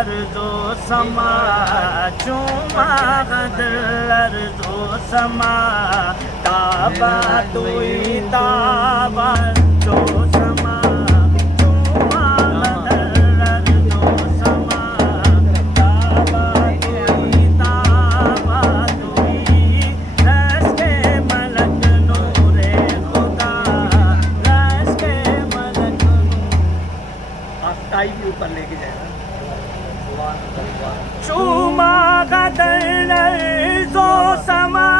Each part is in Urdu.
ارض و سما چوما غدر ارض و سما تابا توی تابا جو سما چوما غدر ارض و سما تابا توی تابا توی رس کے ملک نور خدا رس کے ملک آفتائی بھی اوپر لے کے جائے گا چوما غدر ارض و سما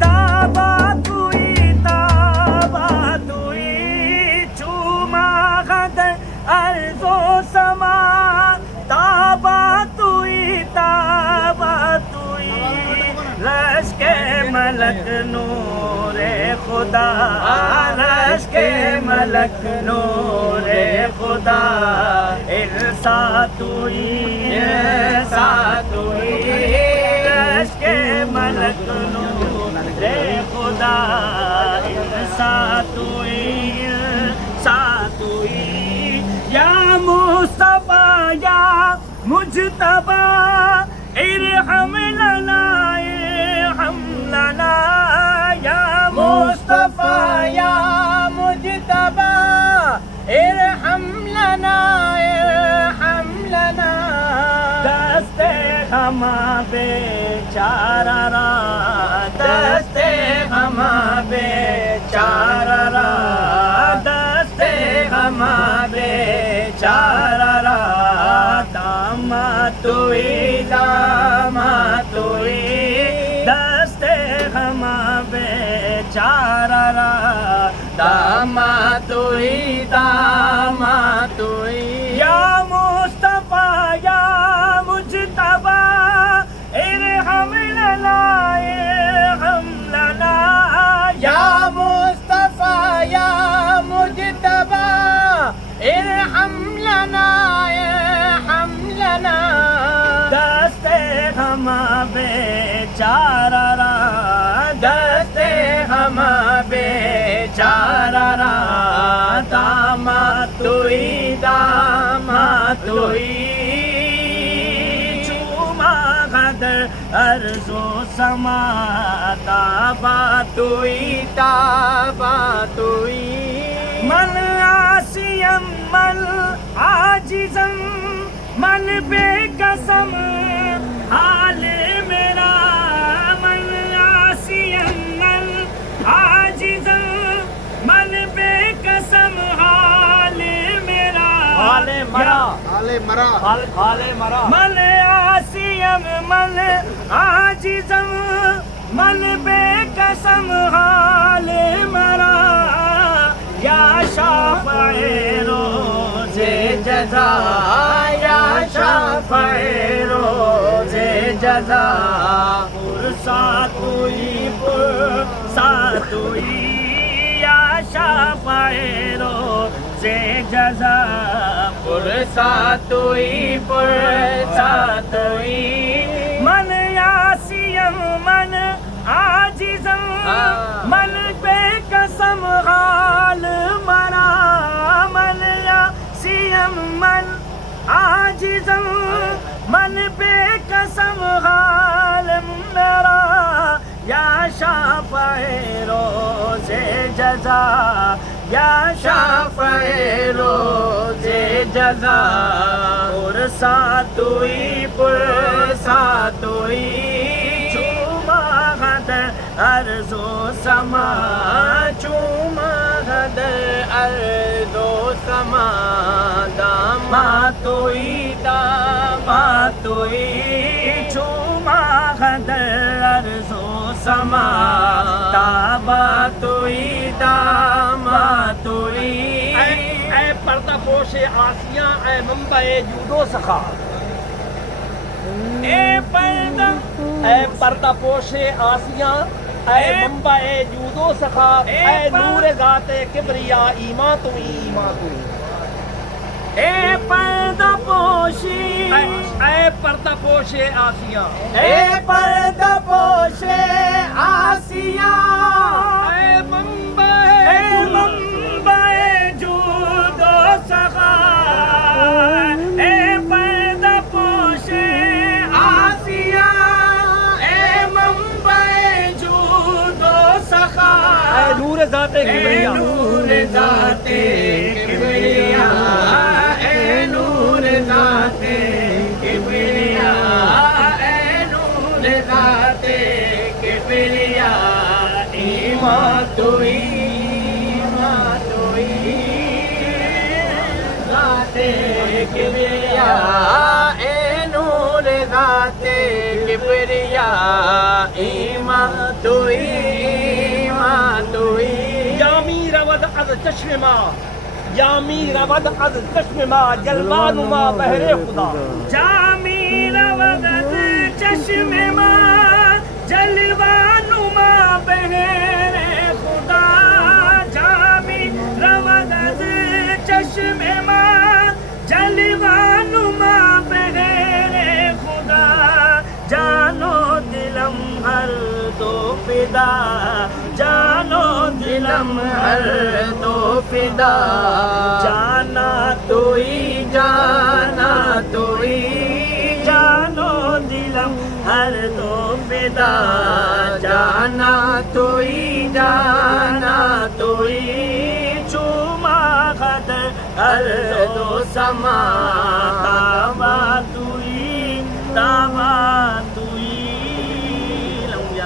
تابا توی تابا توی چوما غدر ارض و سما تابا توی تابا توی رش کے ملک نور خدا رش کے ملک نور خدا ارسا توی ارسا توی رش کے ملک نور خدا ارسا توی ارسا توی یا مصطفیٰ یا مجتبی ارحم لنا ارحم لنا یا مصطفیٰ یا مجتبی ارحم لنا ارحم لنا دست غم بیچارہ را دست غم بیچارہ را دست غم بیچارہ را داماد توی داماد توی دست غم بیچارہ را داماد توی داماد توی یا مصطفیٰ یا مجتبی ارحم لنا ارحم لنا یا مصطفیٰ یا مجتبی ارحم لنا ارحم لنا دست غم بیچارہ را دست غم بیچارہ را داماد توی داماد توی چوما غدر ارض و سما تابا توی تابا توی من عاصیم من عاجزم من بے قسم حال میرا من عاصیم من عاجزم من بے قسم حال میرا حال مرا حال مرا حال مرا من عاصیم من عاجزم من بے قسم حال مرا یا شافع روز جزا یا شافع روز جزا پرسا توی پرسا توی یا شافع روز جزا پرسا توی پرسا توی من عاصیم من عاجزم من بے قسم حال مرا من عاصیم من عاجزم من بے قسم حال مرا یا شافع روز جزا یا شافع روز جزا پرسا توی پرسا توی چوما غدر ارض و سما چوما غدر ارض و سما داماد توی داماد توی چوما غدر ارض و سما تابا توی داماد توی اے پردہ پوش آسیاں اے منبع جود و سخا اے پردہ پوش آسیاں اے منبع جود و سخا اے نور ذات کبریا ایمان تو ایمان تو اے پردہ پوشی اے پردہ پوش آسیاں اے پردہ پوش آسیاں اے منبع جود و سخا اے پردہ ذات کبریا نور ذات کبریا اے نور ذات کبریا اے نور ذات کبریا ایمان توئی ذات کبریا اے نور ذات کبریا ایمان توئی یامی رود از چشم ما یامی رود از چشم ما جلوہ نما بہر خدا جامی روضت چشم ماں جلوہ نما بہر خدا جامی روضت چشم ماں جلوہ نما بہر خدا جانو دلم ہر دو فدا جانو دلم ہر دو فدا جانا توئی جانا توئی جانو دلم ہر دو فدا جانا توئی چوما خد ہر دو سما